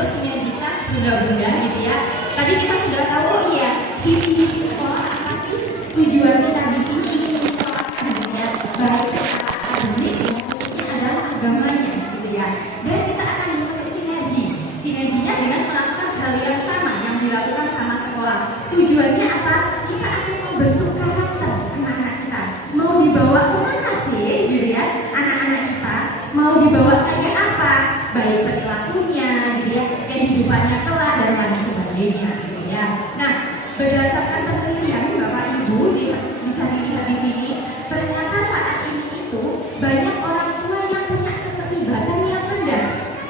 membentuk sinergitas bunda-bunda gitu ya. Tadi kita sudah tahu, oh iya, visi sekolah apa sih? Tujuan kita di sini ingin meningkatkan ya, baik secara akademik khususnya adalah agamanya gitu ya. Dan kita akan membentuk sinergi. Sinerginya dengan melakukan hal yang sama yang dilakukan sama sekolah. Tujuannya apa? Kita akan membentuk karakter anak-anak kita. Mau dibawa kemana sih gitu ya? Anak-anak kita mau dibawa kayak apa? Baik perilakunya gitu ya, kehidupannya kelak dan lain sebagainya gitu ya. Nah, berdasarkan penelitian Bapak Ibu bisa dilihat di sini, ternyata saat ini itu banyak orang tua yang punya keterlibatan yang rendah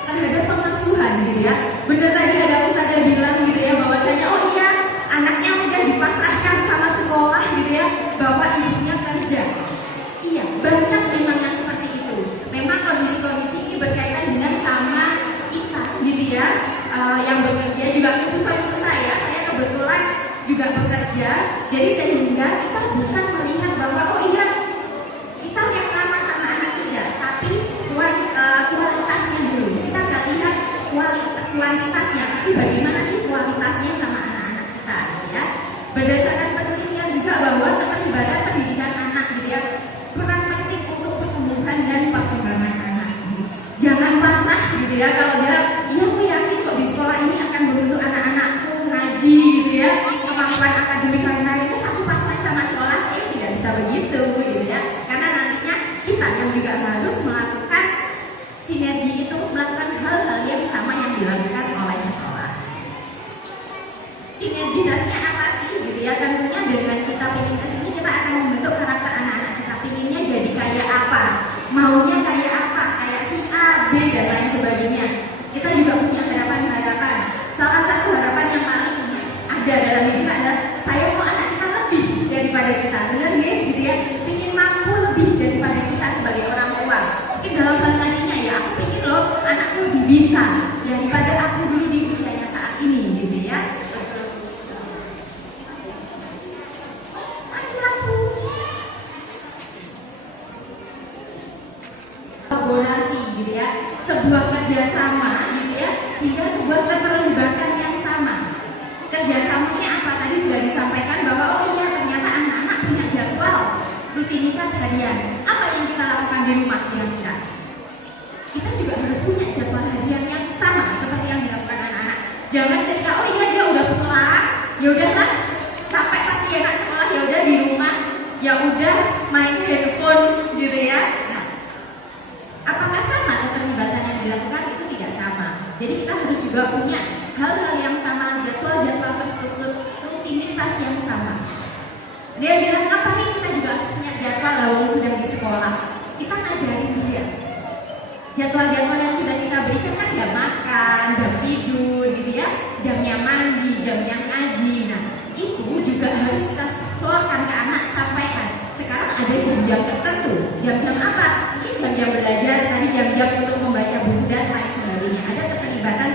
terhadap pengasuhan gitu ya. Benar tadi ada ustazah bilang gitu ya, bahwasanya oh iya, anaknya udah dipasrahkan sama sekolah gitu ya, bapak ibunya kerja. Iya, banyak memang yang seperti itu. Memang kondisi-kondisi ini berkaitan dengan sama kita gitu ya, yang bekerja juga, khususnya untuk saya kebetulan juga bekerja. Jadi sehingga kita bukan melihat bahwa oh iya, kita yang lama sama anak tidak, tapi kualitasnya dulu. Kita nggak lihat kualitasnya, tapi bagaimana sih kualitasnya sama anak-anak kita ya. Berdasarkan penelitian juga bahwa keterlibatan pendidikan anak gitu ya, peran penting untuk pertumbuhan dan perkembangan anak. Jangan pasrah gitu ya, kalau dia iya aku yakin kok di sekolah ini akan membentuk anak-anakku ngaji gitu ya, kemampuan akademik lain-lain, itu satu pasrah sama sekolah, tidak bisa begitu gitu ya. Karena nantinya kita yang juga harus melakukan sinergi itu, melakukan hal-hal yang sama yang dilakukan oleh sekolah. Sinergitasnya apa sih gitu ya? Tentunya dengan kita ingin ke sini, kita akan membentuk karakter anak-anak kita. Pinginnya jadi kayak apa? Maunya kayak apa? Kayak si A, B dan lain sebagainya. Kita juga punya harapan-harapan. Salah satu harapan yang paling ada dalam hidup adalah saya mau anak kita lebih daripada kita. Benar nih gitu ya? Ingin mampu lebih daripada kita sebagai orang tua. Mungkin dalam hal ngajinya ya, aku ingin loh anakku lebih bisa daripada aku dulu di usianya saat ini gitu ya. Kolaborasi gitu ya, sebuah kerjasama gitu ya, hingga sebuah keterlibatan yang sama. Kerjasamanya apa? Tadi sudah disampaikan bahwa oh iya, ternyata anak-anak punya jadwal rutinitas harian. Apa yang kita lakukan di rumah kira-kira? Kita juga harus punya jadwal harian yang sama seperti yang dilakukan anak-anak. Jangan ketika oh iya dia udah pulang, ya udahlah, sampai pasti anak sekolah ya udah di rumah, ya udah main handphone gitu ya. Apakah sama keterlibatan yang dilakukan? Itu tidak sama. Jadi kita harus juga punya hal-hal yang sama, jadwal-jadwal terstruktur, rutinitas yang sama. Dia bilang ngapain kita juga harus punya jadwal lalu sudah di sekolah. Kita ngajarin dia. Jadwal-jadwal yang sudah kita berikan kan jam makan, jam tidur gitu ya, jamnya mandi, jamnya ngaji. Nah itu juga harus kita keluarkan ke anak, sampaikan. Sekarang ada jam-jam tertentu. Jam-jam apa? Mungkin jam-jam belajar, tadi jam-jam untuk membaca buku dan lain sebagainya. Ada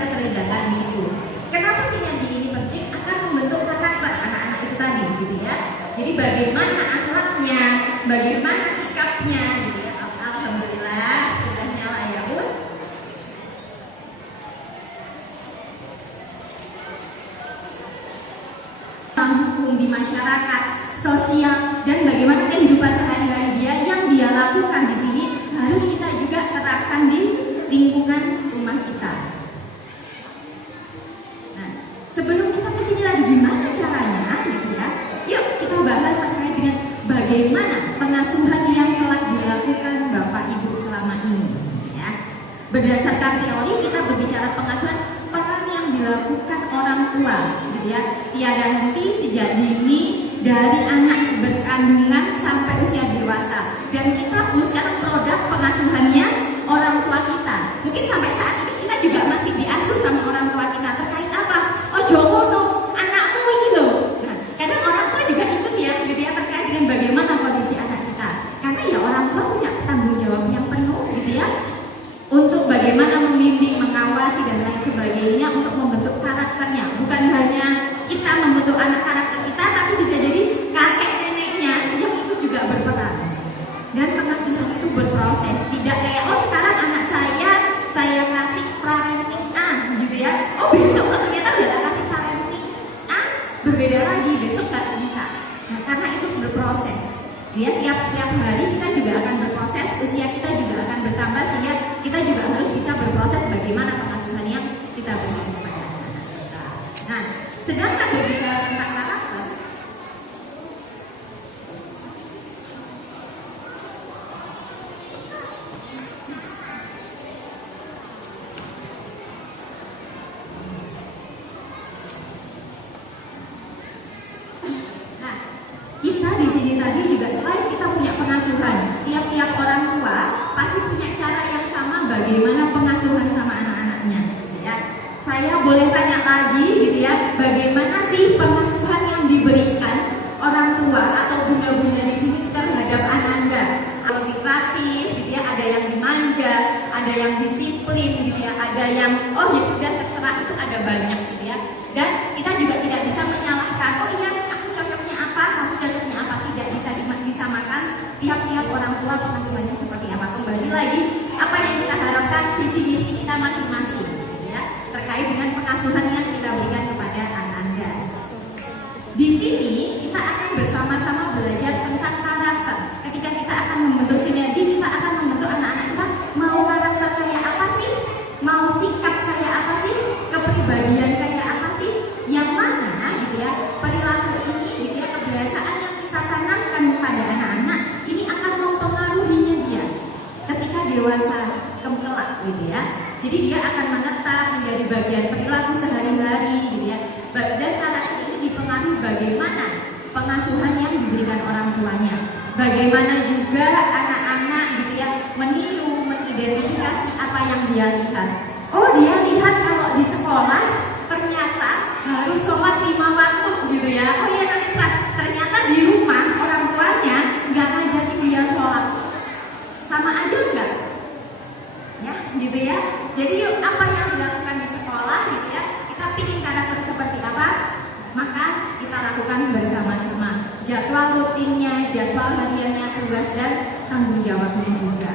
keterlibatan di situ. Kenapa sinergi ini penting? Akan membentuk karakter anak-anak itu tadi gitu ya. Jadi bagaimana akhlaknya, bagaimana sikapnya gitu ya. Alhamdulillah sudah nyala ya Us. Hukum di masyarakat, sosial, dan bagaimana kehidupan sehari-hari dia yang dia lakukan di sini harus kita juga terapkan di lingkungan rumah kita. Nah, sebelum kita ke sini lagi gimana caranya gitu ya? Yuk kita bahas terkait dengan bagaimana pengasuhan yang telah dilakukan Bapak Ibu selama ini ya. Berdasarkan teori kita berbicara pengasuhan peran yang dilakukan orang tua gitu ya. Tiada henti sejak dini dari anak berkandungan sampai usia dewasa. Dan kita pun sekarang produk pengasuhannya orang tua kita. Mungkin sampai saat ini kita juga masih diasuh sama orang tua kita. Terkait apa? Oh Jowono, anakmu ini loh. Nah, kadang orang tua juga ikut ya, gitu ya, terkait dengan bagaimana kondisi anak kita. Karena ya orang tua punya tanggung jawab yang penuh, gitu ya, untuk bagaimana membimbing, mengawasi dan lain sebagainya untuk membentuk karakternya. Bukan hanya kita membentuk anak karakter kita, tapi bisa jadi kakek neneknya yang itu juga berperan. Dan pengasuhan itu berproses, tidak kayak oh sekarang anak saya berbeda lagi, besok nggak bisa. Nah, karena itu berproses. Ya, tiap hari kita juga akan berproses, usia kita juga akan bertambah, sehingga kita juga harus bisa berproses bagaimana pengasuhan yang kita berikan kepada anak-anak kita. Nah, sedangkan berbicara tentang karakter, kita di sini tadi juga selain kita punya pengasuhan, tiap-tiap orang tua pasti punya cara yang sama bagaimana pengasuhan sama anak-anaknya, gitu ya. Saya boleh tanya lagi, gitu ya, bagaimana sih pengasuhan yang diberikan orang tua atau bunda-bunda di sini terhadap anak-anda? Ada yang kreatif, gitu ya, ada yang dimanja, ada yang disiplin, gitu ya, ada yang oh ya sudah terserah, itu ada banyak, gitu ya. Dan kita juga tidak bisa menyalahkan, oh iya cocoknya apa, tidak bisa disamakan tiap-tiap orang tua pengasuhannya seperti apa. Kembali lagi, apa yang kita harapkan, visi misi kita masing-masing, ya, terkait dengan pengasuhan yang kita berikan kepada anak-anda. Di sini kita akan bersama-sama belajar tentang karakter. Ketika kita akan membentuk sinergi, kita akan membentuk anak-anak kita mau karakter kayak apa sih, mau sikap kayak apa sih, kepribadian kayak apa sih, yang mana, gitu ya, perilaku ini, gitu ya, kebiasaan yang kita tanamkan pada anak-anak ini akan mempengaruhinya dia ketika dewasa kelak, gitu ya. Jadi dia akan menetap menjadi bagian perilaku sehari-hari, gitu ya. Dan karakter ini dipengaruhi bagaimana pengasuhan yang diberikan orang tuanya, bagaimana juga anak-anak, gitu ya, meniru, mengidentifikasi apa yang dia lihat. Oh, dia lihat kalau di sekolah ternyata harus sholat 5 waktu, gitu ya. Oh iya, ternyata di rumah orang tuanya nggak ngajakin dia sholat. Sama aja enggak? Ya, gitu ya. Jadi yuk, apa yang dilakukan di sekolah, gitu ya, kita pilih karakter seperti apa, maka kita lakukan bersama-sama. Jadwal rutinnya, jadwal hariannya, tugas dan tanggung jawabnya juga.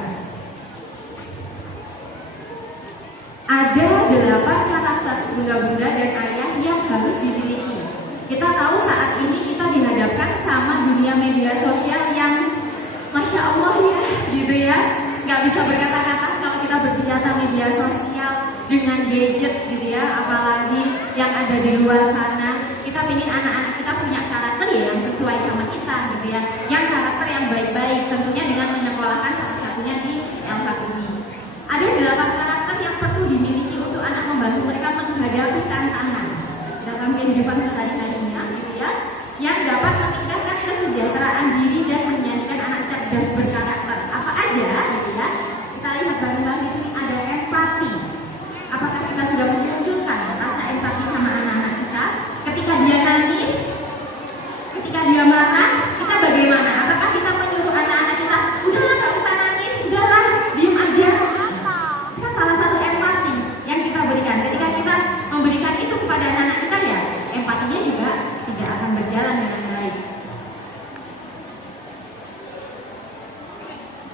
Ada 8 karakter bunda-bunda dan ayah yang harus dimiliki. Kita tahu saat ini kita dihadapkan sama dunia media sosial yang Masya Allah ya, gitu ya. Nggak bisa berkata-kata kalau kita berbicara media sosial dengan gadget, gitu ya. Apalagi yang ada di luar sana. Kita ingin anak-anak kita punya karakter ya yang sesuai sama kita, gitu ya. Yang karakter yang baik-baik, tentunya dengan menyekolahkan salah satunya di LHK ini. Ada 8 karakter yang perlu dimiliki untuk anak, membantu mereka menghadapi tantangan dalam kehidupan sehari-harinya, gitu ya, yang dapat meningkatkan kesejahteraan diri dan menjadikan anak cerdas berkarakter. Apa aja, gitu ya? Kita lihat bareng-bareng di sini. Ada empati. Apakah kita sudah menunjukkan rasa empati sama anak-anak kita? Ketika dia nangis, ketika dia marah, kita bagaimana? Apakah kita menyuruh anak-anak kita, udahlah nggak usah nangis, udahlah diem aja? Itu salah satu empati yang kita berikan. Ketika kita memberikan itu kepada anak-anak kita, ya empatinya juga tidak akan berjalan dengan baik.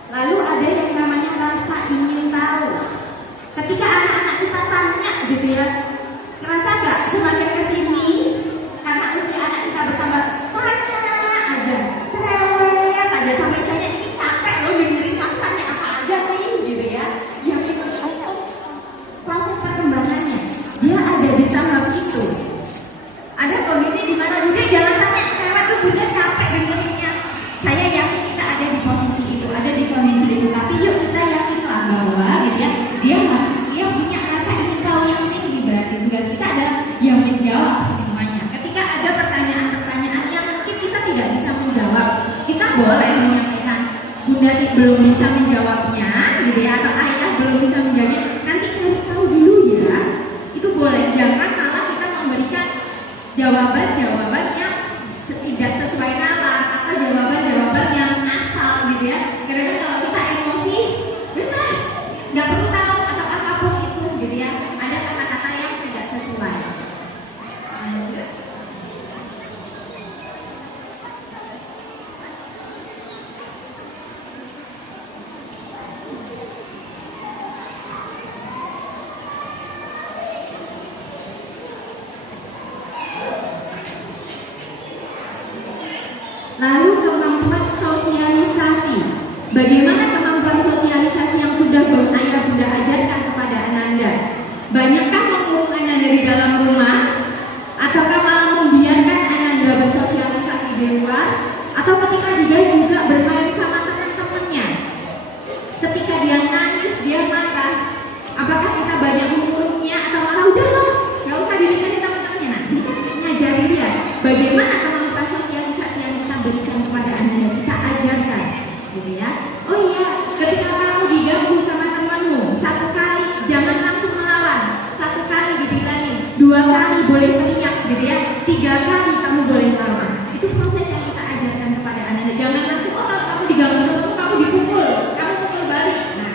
Lalu ada yang namanya rasa ingin tahu. Ketika anak-anak kita tanya, gitu ya, ngerasa gak semakin kesini karena usia anak kita bertambah, tanya aja, cerewet aja, sampai saya ini capek loh dengerin kamu tanya apa aja sih, gitu ya. Yang itu proses perkembangannya, dia ada di tahap itu. Ada kondisi di mana bunda jangan tanya cerewet tuh, bunda capek dengerinnya. Saya yakin kita ada di posisi itu, ada di kondisi itu. Tapi yuk kita yakinlah bahwa, gitu ya, dia punya rasa ingin tahu yang tinggi. Berarti tugas kita adalah yang menjawab semuanya. Ketika ada pertanyaan-pertanyaan yang mungkin kita tidak bisa menjawab, kita boleh menyampaikan, bunda belum bisa menjawabnya, gitu ya, atau ayah belum bisa menjawabnya, nanti cari tahu dulu ya. Itu boleh. Jangan malah kita memberikan jawaban-jawaban yang tidak sesuai nalar atau jawaban-jawaban yang asal, gitu ya. Karena kalau kita emosi, terus nggak perlu tahu atau apapun itu, gitu ya. Ada kata-kata yang tidak sesuai. Lanjut. Banyakkah mengurung anak dari dalam rumah? Ataukah malah membiarkan anak bersosialisasi di luar? Atau ketika juga bermain sama teman-temannya? Ketika dia nangis, dia marah, apakah kita banyak mengurungnya atau malah udah loh, gak usah didengerin teman-temannya? Nah, ini kan ngajari dia bagaimana kemampuan sosialisasi yang kita berikan kepada anak yang kita ajarkan, gitu ya. Oh iya, ketika kamu diganggu sama temanmu, 1 kali jangan langsung melawan, 1 kali dibilangin, 2 kali boleh teriak, gitu ya, 3 kali kamu boleh melawan. Itu proses yang kita ajarkan kepada anak. Jangan langsung, oh kalau kamu diganggu temanmu, kamu dipukul, kamu pukul balik. Nah,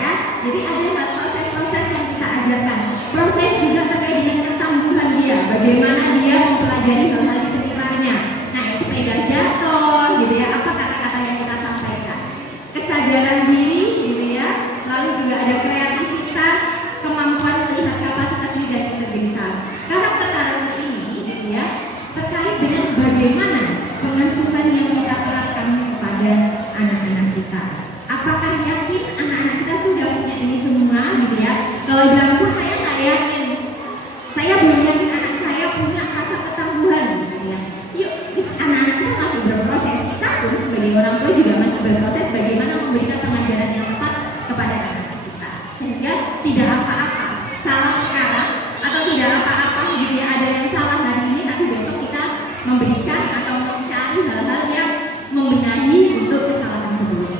ya, jadi ada proses-proses yang kita ajarkan. Proses juga terkait dengan ketangguhan dia, bagaimana dia mempelajari hal-hal di sekitarnya. Nah, sepeda jatuh, gitu ya, apa kata-kata yang kita sampaikan? Kesadaran diri, gitu ya. Lalu juga ada kreativitas, kemampuan melihat kapasitas diri dan integritas. Karakter ini, gitu ya, terkait dengan bagaimana pengasuhan yang kita terapkan kepada anak-anak kita. Apakah yakin anak-anak kita sudah punya ini semua, gitu ya? Kalau bilang saya nggak yakin, saya belum yakin anak saya punya rasa ketangguhan, gitu ya. Yuk, anak-anak kita masih berproses. Kita pun sebagai orang tua juga masih berproses bagaimana memberikan pengajaran yang tepat kepada anak kita, sehingga tidak apa-apa salah sekarang atau tidak apa-apa, gitu ya, ada yang salah hari ini, tapi besok kita memberikan atau mencari hal-hal yang membenahi untuk kesalahan sebelumnya.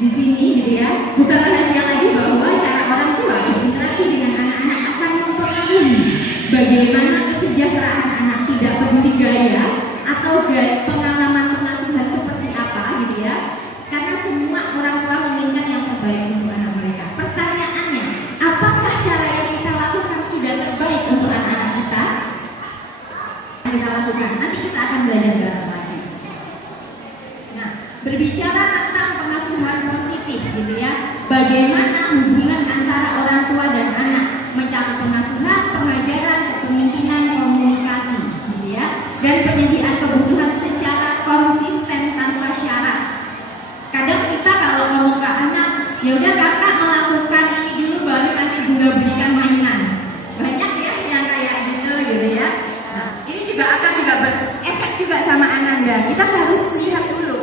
Di sini, gitu ya, bukan rahasia lagi bahwa cara orang tua berinteraksi dengan anak-anak akan mempengaruhi bagaimana kesejahteraan anak, tidak peduli gaya atau pengalaman pengasuhan seperti apa, gitu ya. Karena semua orang tua menginginkan yang terbaik untuk anak mereka. Pertanyaannya, apakah cara yang kita lakukan sudah terbaik untuk anak-anak kita? Kita lakukan. Nanti kita akan belajar bareng lagi. Nah, berbicara tentang pengasuhan positif, gitu ya, bagaimana hubungan antara orang tua dan anak, mencakup pengasuhan, pengajaran, kepemimpinan, komunikasi, gitu ya, dan penyediaan kebutuhan secara konsisten tanpa syarat. Kadang kita kalau ngomong ke anak, ya udah kakak melakukan ini dulu baru nanti bunda berikan mainan. Banyak ya yang kayak gitu, gitu ya. Nah, ini juga akan berefek juga sama Ananda. Kita harus lihat dulu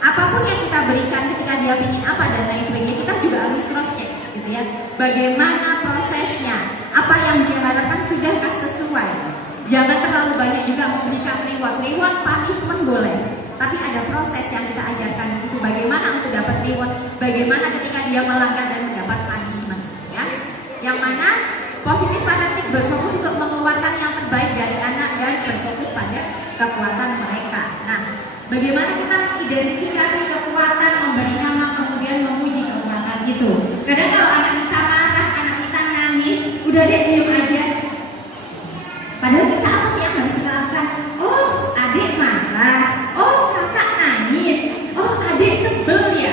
apapun yang kita berikan ketika dia ingin apa dan lain sebagainya, kita juga harus cross check, gitu ya. Bagaimana prosesnya, apa yang dia harapkan sudahkah sesuai. Jangan terlalu banyak juga memberikan reward punishment boleh, tapi ada proses yang kita ajarkan di situ. Bagaimana untuk dapat reward, bagaimana ketika dia melanggar dan mendapat punishment, ya. Yang mana positif parenting berfokus untuk mengeluarkan yang terbaik dari anak dan berfokus pada kekuatan mereka. Nah, bagaimana kita identifikasi kekuatan, memberi nama, kemudian memuji kekuatan itu. Kadang kalau anak kita marah, anak kita nangis, udah deh diam aja. Padahal kita apa sih yang harus kita lakukan? Oh, adik marah. Oh, kakak nangis. Oh, adik sebel ya.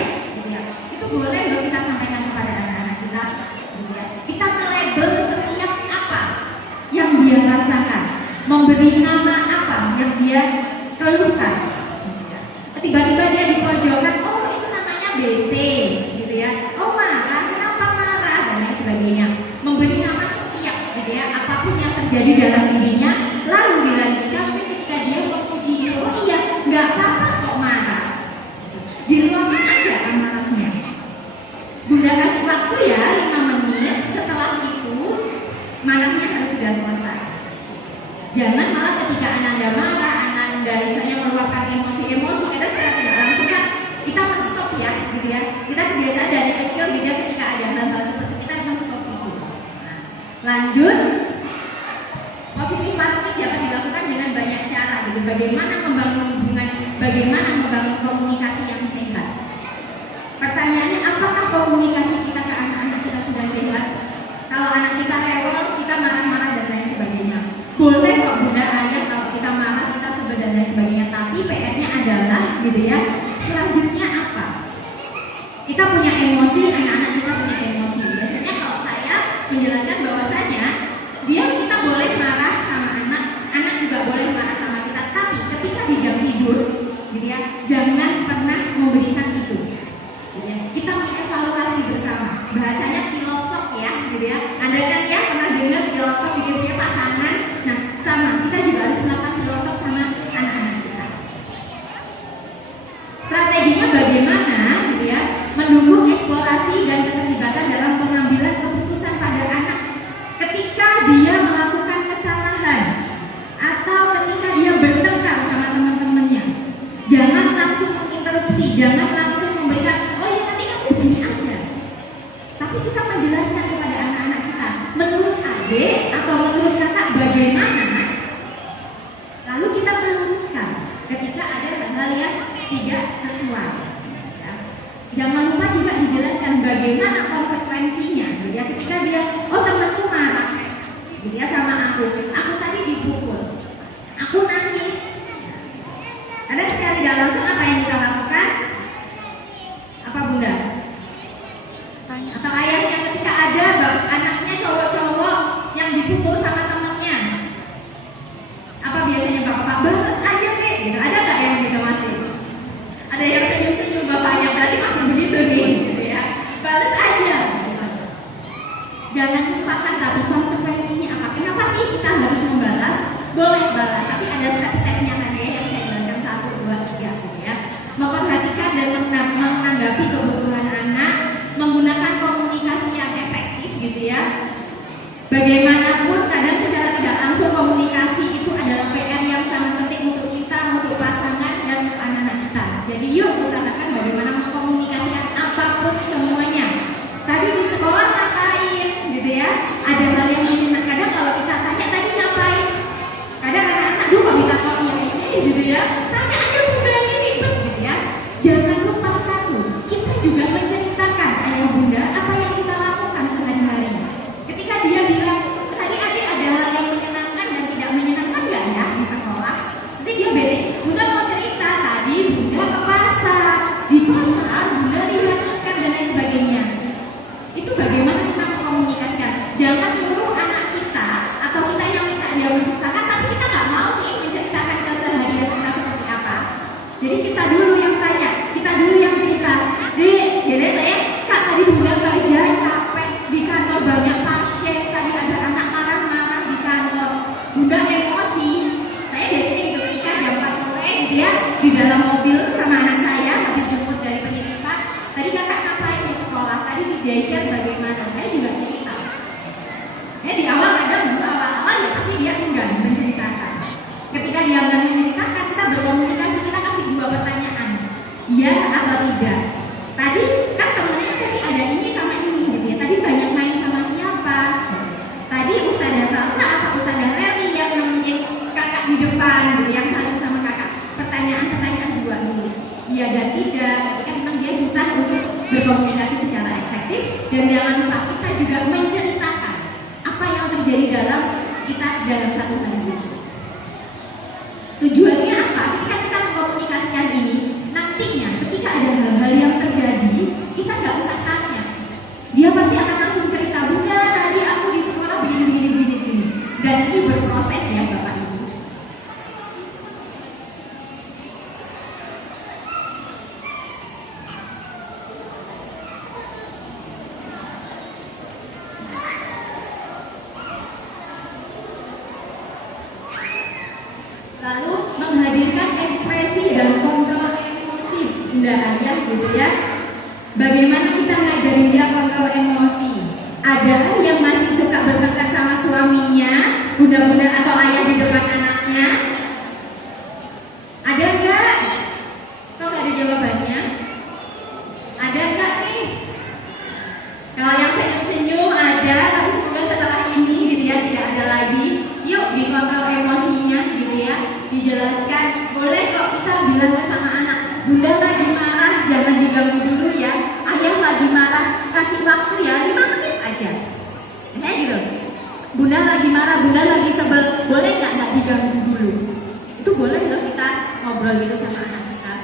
Itu boleh loh kita sampaikan kepada anak-anak kita. Kita nge-label setiap apa yang dia rasakan, memberi nama apa yang dia keluhkan. Tiba-tiba dia di pojokan, oh itu namanya bete, gitu ya. Oh marah, kenapa marah, dan lain sebagainya. Memberi nama setiap, gitu ya, apapun yang terjadi dalam dirinya. Lalu dilanjutkan ketika dia memuji, oh iya, nggak apa-apa kok marah. Diluangkan aja amarahnya. Bunda kasih waktu ya 5 menit. Setelah itu marahnya harus sudah selesai. Jangan malah ketika Ananda marah, Ananda misalnya meluapkan emosi-emosi, kadang secara tidak langsung kan kita men-stop ya, gitu ya. Kita kebiasaan dari kecil, gitu ya, ketika ada hal-hal seperti kita men-stop itu. Nah, lanjut, positif parenting dapat dilakukan dengan banyak cara, gitu. Bagaimana membangun hubungan, bagaimana membangun komunikasi yang sehat. Pertanyaannya, apakah komunikasi kita ke anak-anak kita sudah sehat? Kalau anak kita rewel, kita marah-marah dan lain sebagainya. Boleh kok bunda ayah kalau kita marah, kita sebel dan lain sebagainya. Tapi PR-nya adalah, gitu ya, selanjutnya apa? Kita punya emosi, anak-anak kita punya emosi. Biasanya kalau saya menjelaskan bahwasanya kita boleh marah sama anak, anak juga boleh marah sama kita. Tapi ketika di jam tidur, gitu ya, jangan tapi kita menjelaskan kepada anak-anak kita, menurut adik atau menurut kakak bagaimana, lalu kita meluruskan ketika ada hal-hal yang tidak sesuai. Ya. Jangan lupa juga dijelaskan bagaimana konsekuensinya. Ya, ketika dia, oh temanku marah, gitu ya sama aku tadi dipukul, aku nangis. Ada secara tidak langsung apa yang kita lakukan? Apa bunda? Atau ayahnya ketika ada anaknya cowok-cowok yang dipukul sama temennya, apa biasanya bapak balas aja deh, gitu. Ada nggak yang gitu masih? Ada yang senyum-senyum bapaknya, berarti masih begitu nih, gitu ya. Balas aja. Jangan lupakan tapi konsekuensinya apa? Kenapa sih kita harus membalas? Boleh balas, tapi ada step-stepnya tadi yang saya jelaskan 1, 2, 3, gitu ya. Memperhatikan dan menanggapi kebutuhan anak, menggunakan komunikasi yang efektif, gitu ya. Bagaimanapun kadang secara tidak langsung komunikasi itu adalah PR yang sangat penting untuk kita, untuk pasangan dan untuk anak-anak kita. Jadi yuk usahakan bagaimana mengkomunikasikan apapun semuanya. Tadi di sekolah ngapain, gitu ya. Ada hal yang ingin, kadang kalau kita tanya tadi ngapain, kadang anak-anak duh kok kita kok sih, gitu ya. Tanya aja bunda ini ribet, gitu ya. Jangan lupa satu, kita juga menceritakan ayah bunda apa yang kita lakukan sehari-hari. Ketika dia bilang tadi adik ada hal yang menyenangkan dan tidak menyenangkan nggak ya di sekolah, nanti dia beda, bunda mau cerita tadi bunda ke pasar, di pasar bunda lihat ikan dan lain sebagainya. Itu bagaimana kita mengkomunikasikan. Jangan nyuruh anak kita atau kita yang minta dia menceritakan, tapi kita nggak mau nih menceritakan keseharian kita seperti apa. Jadi kita dulu yang tanya, kita dulu yang cerita. Dek, jadi saya kak tadi bunda kerja capek di kantor, banyak pasien, tadi ada anak marah-marah di kantor, bunda emosi. Saya biasanya itu ketika jam 4 sore gitu ya, di dalam mobil sama anak saya habis jemput dari penitipan. Tadi kakak ngapain di sekolah? Tadi di daycare bagaimana? Saya juga cerita. Ya di awal kadang awal-awal ya pasti dia enggan menceritakan. Ketika dia enggan menceritakan, kita berkomunikasi, kita kasih 2 pertanyaan. Iya atau tidak? Tadi kan temennya tadi ada ini sama ini gitu ya. Tadi banyak main sama siapa? Tadi Ustazah Salsa atau Ustazah Reli yang nemenin kakak di depan gitu, yang saling sama kakak. Pertanyaan-pertanyaan 2 ini. Iya dan tidak. Kan memang dia susah untuk berkomunikasi secara efektif. Dan jangan lupa kita juga menceritakan apa yang terjadi dalam kita dalam satu hari itu. Tujuannya apa? Ketika kita mengkomunikasikan ini, nantinya ketika ada hal-hal yang terjadi, kita nggak usah tanya. Dia pasti akan langsung cerita, bunda tadi aku di sekolah begini. Dan ini berproses ya Bapak Ibu. Lalu menghadirkan ekspresi dan kontrol emosi bunda ayah gitu ya. Bagaimana kita ngajarin dia kontrol emosi? Ada yang masih suka bertengkar sama suaminya, bunda-bunda atau ayah di depan anaknya? Ada nggak? Kok nggak ada jawabannya? Ada nggak nih? Kalau yang senyum-senyum ada, tapi semoga setelah ini gitu ya tidak ada lagi. Yuk dikontrol emosinya gitu ya, dijelaskan. Boleh kok kita bilang sama anak, bunda lagi marah, jangan diganggu dulu ya. Ayah lagi marah, kasih waktu ya 5 menit aja. Saya gitu, bunda lagi marah, bunda lagi sebel, boleh nggak diganggu dulu. Itu boleh loh kita ngobrol gitu sama anak kita.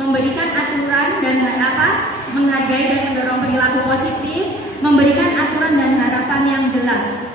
Memberikan aturan dan menghargai dan mendorong perilaku positif, memberikan aturan dan harapan yang jelas.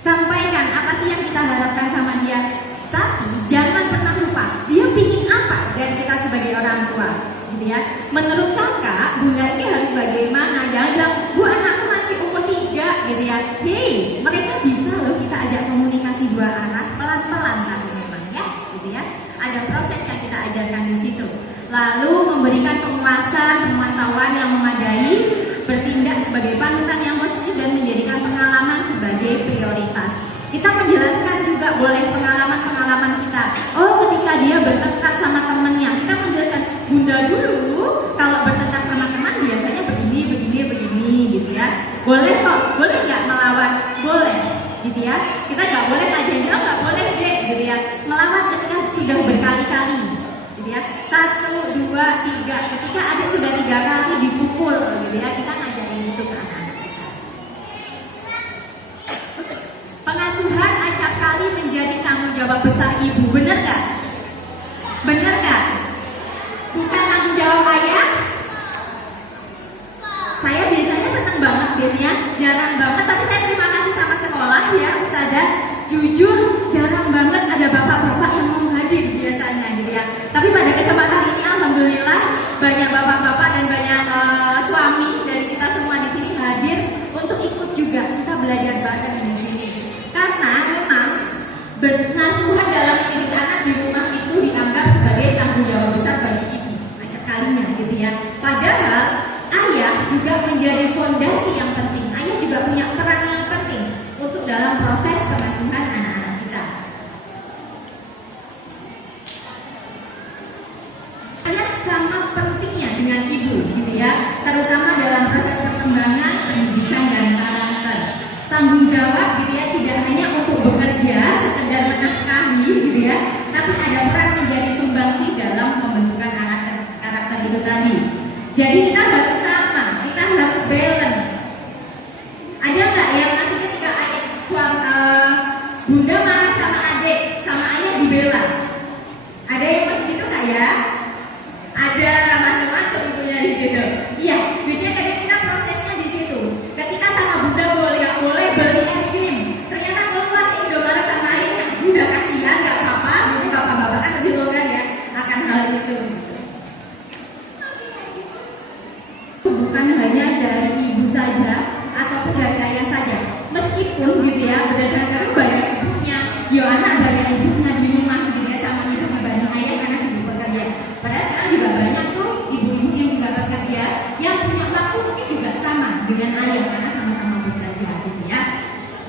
Sampaikan apa sih yang kita harapkan sama dia, tapi jangan pernah lupa dia pingin apa dari kita sebagai orang tua, gitu ya. Menurut kakak, bunda ini harus bagaimana? Jangan bilang, bu anakku masih umur 3, gitu ya. Hei, mereka bisa loh kita ajak komunikasi 2 arah pelan-pelan tapi memang ya, gitu ya. Ada proses yang kita ajarkan di situ. Lalu memberikan penguasaan, pemantauan yang memadai, bertindak sebagai panutan yang positif dan menjadikan pengalaman sebagai prioritas. Kita ketika dia bertengkar sama temannya, kita menjelaskan, bunda dulu kalau bertengkar sama teman biasanya begini gitu ya. Boleh kok, boleh nggak melawan? Boleh gitu ya. Kita nggak boleh ngajarin dia, nggak boleh deh gitu ya. Melawan ketika sudah berkali-kali gitu ya. 1, 2, 3, ketika adik sudah 3 kali dipukul gitu ya, kita ngajarin itu ke anak-anak kita. Pengasuhan acap kali menjadi tanggung jawab besar ibu, benar nggak? Benar nggak? Bukan tanggung jawab ayah? Saya biasanya senang banget, biasanya jarang banget, tapi saya terima kasih sama sekolah ya Ustazah. Jujur jarang banget ada bapak-bapak yang mau hadir biasanya gitu ya. Tapi pada kesempatan ini alhamdulillah banyak bapak-bapak dan banyak suami dari kita semua di sini hadir untuk ikut juga kita belajar bareng di sini. Karena memang pengasuhan dalam mendidik anak di rumah itu dianggap sebagai tanggung jawab besar bagi ibu, acap kalinya gitu ya. Padahal ayah juga menjadi fondasi yang penting. Ayah juga punya peran yang penting untuk dalam proses pengasuhan anak-anak kita. Ayah sama pentingnya dengan ibu gitu ya, terutama dalam proses perkembangan pendidikan dan karakter. Tanggung jawab gitu ya, tidak hanya untuk bekerja sekedar menafkahi gitu ya, tapi ada peran menjadi sumbangsi dalam pembentukan karakter itu tadi. Jadi kita harus sama, kita harus balance. Ada nggak yang masih ketika ayah bunda marah sama adik, sama ayah dibela? Ada yang masih gitu nggak ya? Ada macam-macam ibunya di situ. Iya, biasanya kadang kita prosesnya di situ. Ketika sama bunda boleh beli es krim, ternyata keluar nih udah marah sama ayahnya. Bunda kasihan, nggak apa-apa. Jadi bapak-bapak kan lebih longgar ya akan hal itu. Bukan hanya dari ibu saja ataupun dari ayah saja. Meskipun gitu ya, berdasarkan banyak ibunya, yo anak banyak ibunya di rumah gitu ya, sama ibu dibanding ayah karena sibuk bekerja. Padahal sekarang juga banyak tuh ibu-ibu yang juga bekerja, yang punya waktu mungkin juga sama dengan ayah karena sama-sama bekerja gitu ya.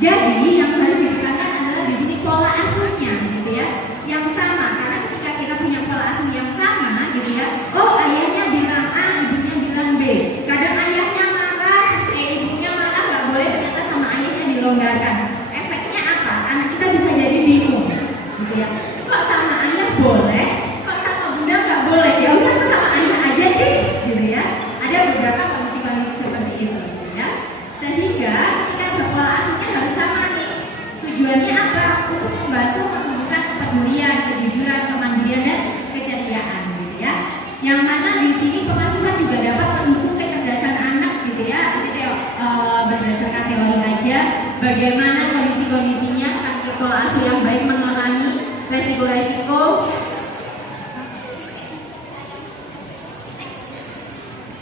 Jadi yang harus ditekankan adalah di sini pola asuhnya gitu ya, yang sama. Karena ketika kita punya pola asuh yang sama gitu ya, oh ayahnya bilang A, ibunya bilang B. Kadang ayahnya marah, ibunya marah, nggak boleh, ternyata sama ayahnya dilonggarkan. Efeknya apa? Anak kita bisa jadi bingung gitu ya. Kok sama ayah boleh, kok sama bunda nggak boleh? Ya udah aku sama ayah aja deh gitu ya. Ada beberapa kondisi-kondisi seperti itu gitu ya. Sehingga ketika pola asuhnya harus sama nih. Tujuannya apa? Untuk membantu menumbuhkan kepedulian, kejujuran, kemandirian dan keceriaan gitu ya. Yang mana di sini pengasuhan juga dapat mendukung kecerdasan anak gitu ya. Ini berdasarkan teori aja bagaimana kondisi-kondisinya pakai pola asuh yang baik mengurangi resiko-resiko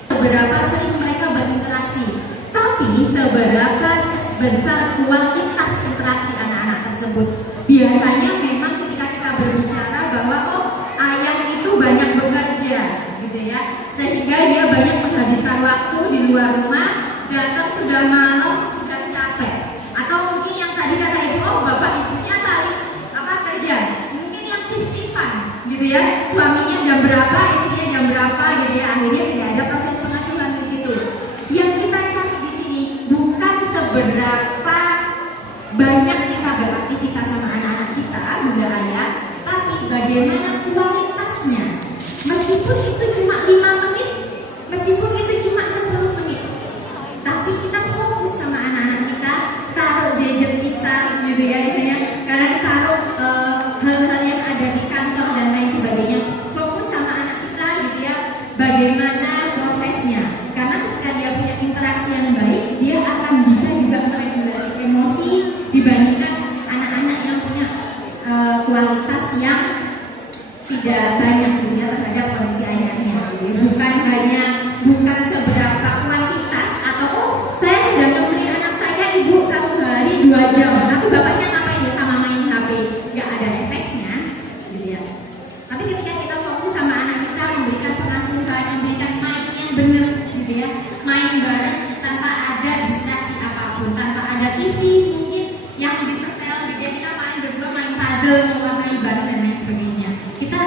seberapa sering mereka berinteraksi, tapi seberapa besar kualitas interaksi anak-anak tersebut. Biasanya memang ketika kita berbicara bahwa oh ayah itu banyak bekerja gitu ya, sehingga dia banyak menghabiskan waktu di luar rumah, datang sudah malam, sudah capek. Atau mungkin yang tadi kata ibu, oh bapak ibunya saling kerja, mungkin yang shift-shiftan gitu ya, suaminya jam berapa, istrinya jam berapa gitu ya, akhirnya tidak ada proses pengasuhan di situ. Yang kita cari di sini bukan seberapa banyak kita beraktivitas sama anak-anak kita, bunda ayah, tapi bagaimana kualitasnya. Meskipun itu cuma 5 menit, meskipun itu cuma 10 menit, tapi kita fokus sama anak-anak kita, taruh gadget kita gitu ya, misalnya kalian taruh hal-hal yang ada di kantor dan lain sebagainya, fokus sama anak kita gitu ya, bagaimana prosesnya. Karena ketika dia punya interaksi yang baik, dia akan bisa juga meregulasi emosi dibandingkan anak-anak yang punya kualitas yang tidak banyak gitu ya terhadap kondisi ayahnya. Bukan seberapa kuantitas atau oh saya sudah nemenin anak saya ibu 1 hari 2 jam, tapi bapaknya ngapain ya sama main HP, nggak ada efeknya gitu ya. Tapi ketika kita fokus sama anak kita, memberikan pengasuhan, memberikan main yang benar gitu ya, main bareng tanpa ada distraksi apapun, tanpa ada TV mungkin yang disetel gitu ya, kita main berdua, main puzzle, mewarnai bareng dan lain sebagainya. Kita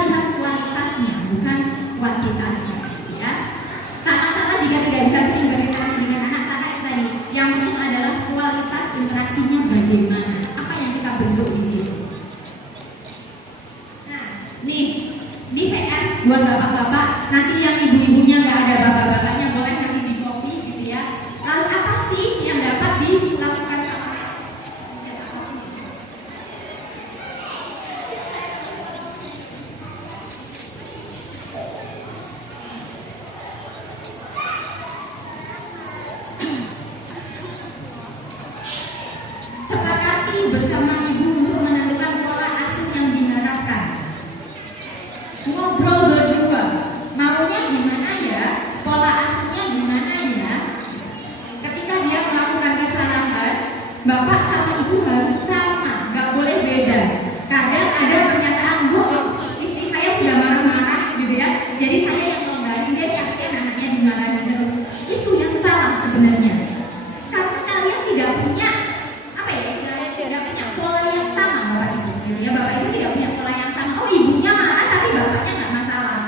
bersama ibu untuk menentukan pola asuh yang diharapkan. Ngobrol berdua, maunya gimana ya, pola asuhnya gimana ya. Ketika dia melakukan kesalahan, bapak sama ibu harus sama, nggak boleh beda. Kadang ada pernyataan, bu, istri saya sudah marah-marah gitu ya, jadi saya yang longgarin, dia kasihan anaknya dimarahin terus. Itu yang salah sebenarnya, karena kalian tidak punya apa ya, istilahnya tidak punya pola yang sama bapak ibu gitu ya. Bapak ibu tidak punya pola yang sama. Oh, ibunya marah tapi bapaknya nggak masalah.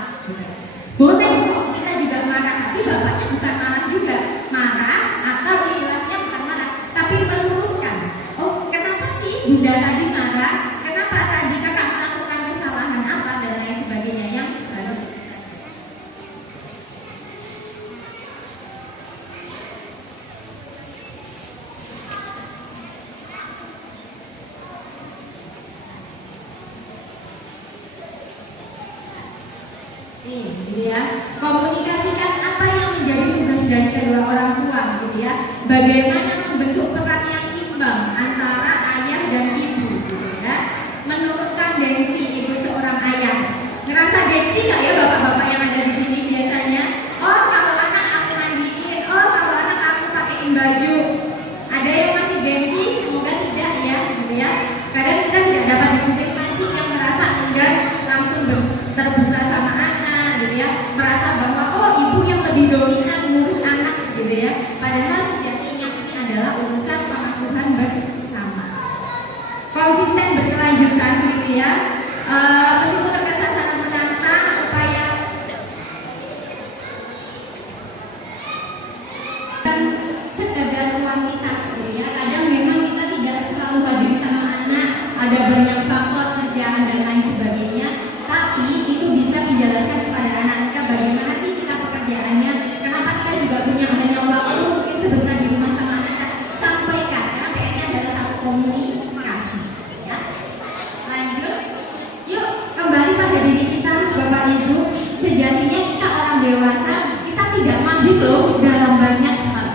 Boleh kok kita juga marah tapi bapaknya bukan marah juga, marah atau istilahnya bukan marah tapi meluruskan. Oh, kenapa sih bunda tadi marah? Kenapa tadi kakak melakukan kesalahan apa dan lain sebagainya yang harus. Nih, gitu ya. Komunikasikan apa yang menjadi tugas dari kedua orang tua, gitu ya. Bagaimana membentuk peran yang imbang antara ayah dan ibu, gitu ya. Menurunkan gengsi ibu seorang ayah. Ngerasa gengsi nggak ya bapak-bapak yang ada di sini biasanya? Oh, kalau anak aku mandiin, oh kalau anak aku pakein baju. Ada yang masih gengsi? Semoga tidak ya, gitu ya. Kadang kita tidak dapat dikonfirmasi yang merasa enggan langsung terbuka sama anak, gitu ya. Merasa bahwa oh ibu yang lebih dominan ngurus anak, gitu ya. Padahal sejatinya ini adalah urusan pengasuhan bersama. Konsisten berkelanjutan, gitu ya. Meskipun terkesan sangat menantang, upaya dan sekedar kuantitas, gitu ya. Kadang memang kita tidak selalu hadir sama anak, ada banyak faktor kerjaan dan lain sebagainya. Tapi itu bisa dijelaskan kepada anak kita bagaimana sih kita pekerjaannya, kenapa kita juga punya banyak waktu mungkin sebentar di rumah sama anak, sampaikan karena PR-nya adalah satu komunikasi, ya. Lanjut, yuk kembali pada diri kita bapak ibu. Sejatinya kita orang dewasa, kita tidak mahir loh dalam banyak hal.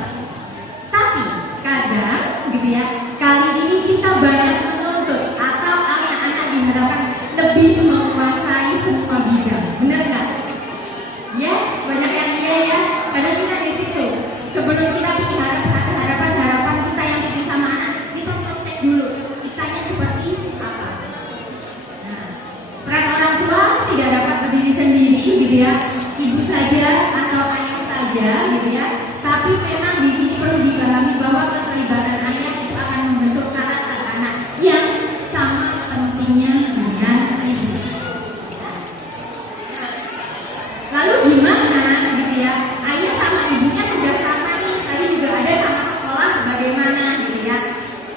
Tapi kadang, gitu ya, kali ini kita banyak menuntut atau anak-anak diharapkan lebih menguasai semua bidang, benar nggak? Ya, banyak yang iya ya. Kadang kita di situ, sebelum kita bikin harapan kita yang bikin sama anak, kita harus cek dulu kitanya seperti apa. Nah, peran orang tua tidak dapat berdiri sendiri, gitu ya. Ibu saja atau ayah saja, gitu ya. Tapi memang di sini perlu dipahami bahwa keterlibatan ayah itu akan membentuk karakter anak yang sama pentingnya dengan ibu. Lalu gimana, gitu ya? Ayah sama ibunya sudah sama nih. Tadi juga ada sama sekolah bagaimana, gitu ya.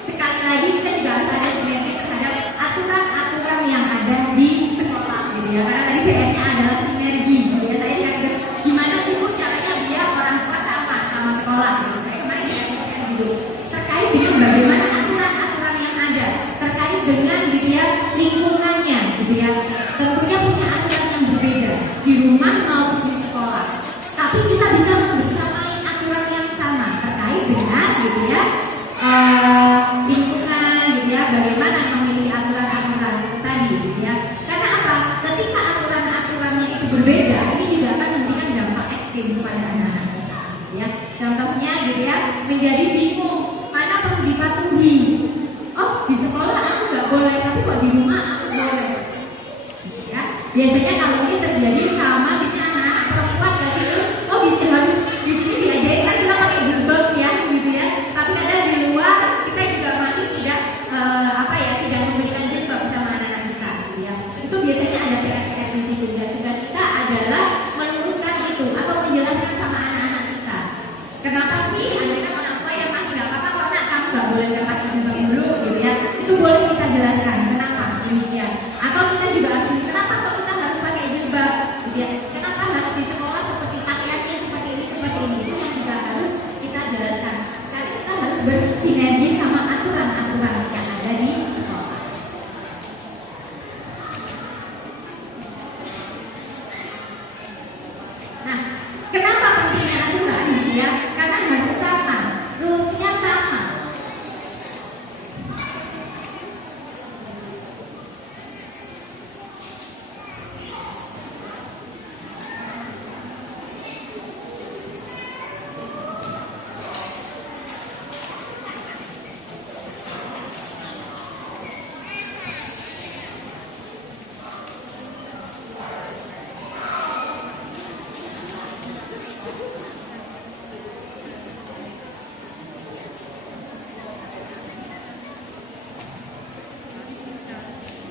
Sekali lagi kita juga harus ada sinergi terhadap aturan-aturan yang ada di sekolah, gitu ya. Karena tadi PR-nya adalah sinergi, gitu ya. Saya lihat gimana sih bu caranya biar orang tua sama sekolah, gitu. Saya kemarin diajarkan gitu terkait dengan bagaimana aturan-aturan yang ada terkait dengan, gitu ya, lingkungannya, gitu ya. Tentunya punya aturan yang berbeda di rumah maupun di sekolah. Tapi kita bisa membersamai aturan yang sama terkait dengan, gitu ya, lingkungan, gitu ya. Bagaimana memilih aturan-aturan tadi, gitu ya. Karena apa? Ketika aturan-aturannya itu berbeda, ini juga akan memberikan dampak ekstrim kepada anak-anak kita, gitu ya. Contohnya, gitu ya, menjadi bingung mana perlu dipatuhi. Oh, di sekolah aku nggak boleh, tapi kok di rumah aku boleh. Ya, biasanya kalau ini terjadi sama di sini anak-anak perempuan gak sih, terus oh bisa harus di sini diajarin kan kita pakai jilbab ya, gitu ya. Tapi kadang di luar kita juga masih tidak tidak memberikan jilbab sama anak-anak kita, gitu ya. Itu biasanya ada PR di situ. Dan tugas kita adalah meluruskan itu atau menjelaskan sama anak-anak kita. Kenapa sih ada kan orang tua yang masih nggak apa-apa kok nak, kamu nggak boleh pakai jilbab dulu, gitu ya. Itu boleh kita jelaskan kenapa demikian. Atau kita juga harus kenapa kok kita harus pakai jilbab, gitu ya. Kenapa harus di sekolah seperti pakaiannya seperti ini. Itu yang juga harus kita jelaskan. Karena kita harus bersinergi sama aturan-aturan yang ada di sekolah. Nah, kenapa pentingnya aturan, gitu ya? Karena harus sama, rules-nya sama.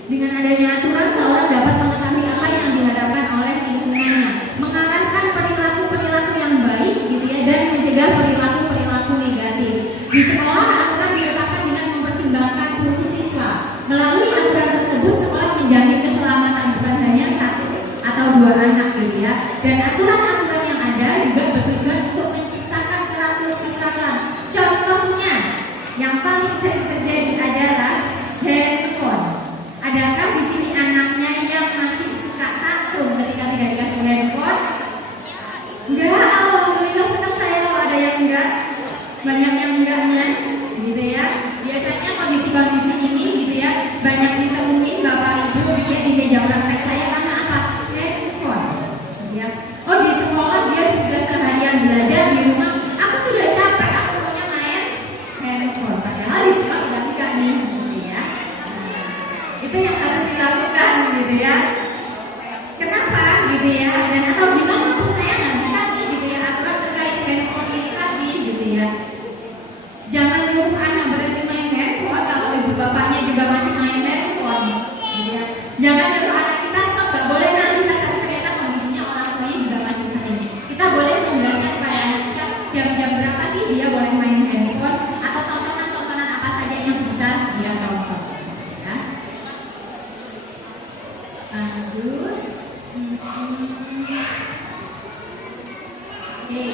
Dengan adanya aturan, seorang dapat mengetahui apa yang dihadapkan oleh lingkungannya, mengarahkan perilaku-perilaku yang baik gitu ya, dan mencegah perilaku-perilaku negatif. Di sekolah, aturan diletakkan dengan mempertimbangkan seluruh siswa. Melalui aturan tersebut, sekolah menjamin keselamatan bukan hanya satu atau dua anak gitu ya. Dan aturan-aturan yang ada juga bertujuan untuk menciptakan peraturan. Contohnya, yang paling sering terjadi adalah handphone. Adakah di sini anaknya yang masih suka tantrum ketika tidak dikasih handphone? Enggak, alhamdulillah senang saya kalau ada yang enggak. Banyak yang enggaknya, gitu ya. Biasanya kondisi-kondisi ini, gitu ya, banyak ditemuin bapak ibu di meja praktek saya karena apa? Handphone. Ya. Oh, di sekolah dia sudah seharian belajar, di rumah aku sudah capek, aku maunya main handphone. Padahal di sekolah tidak nih, gitu ya. Itu yang harus dilakukan gitu ya. Kenapa gitu ya? Dan atau gimana pun saya nggak bisa nih gitu ya, aturan terkait handphone ini tadi gitu ya. Jangan nyuruh anak berhenti main handphone kalau ibu bapaknya juga masih main handphone gitu ya. Jangan nyuruh anak kita stop, nggak boleh nanti ternyata kondisinya orang tuanya juga masih sering. Kita boleh menjelaskan kepada anak kita jam-jam berapa sih dia boleh main handphone, atau tontonan-tontonan apa saja yang bisa dia tonton. Lanjut. Oke.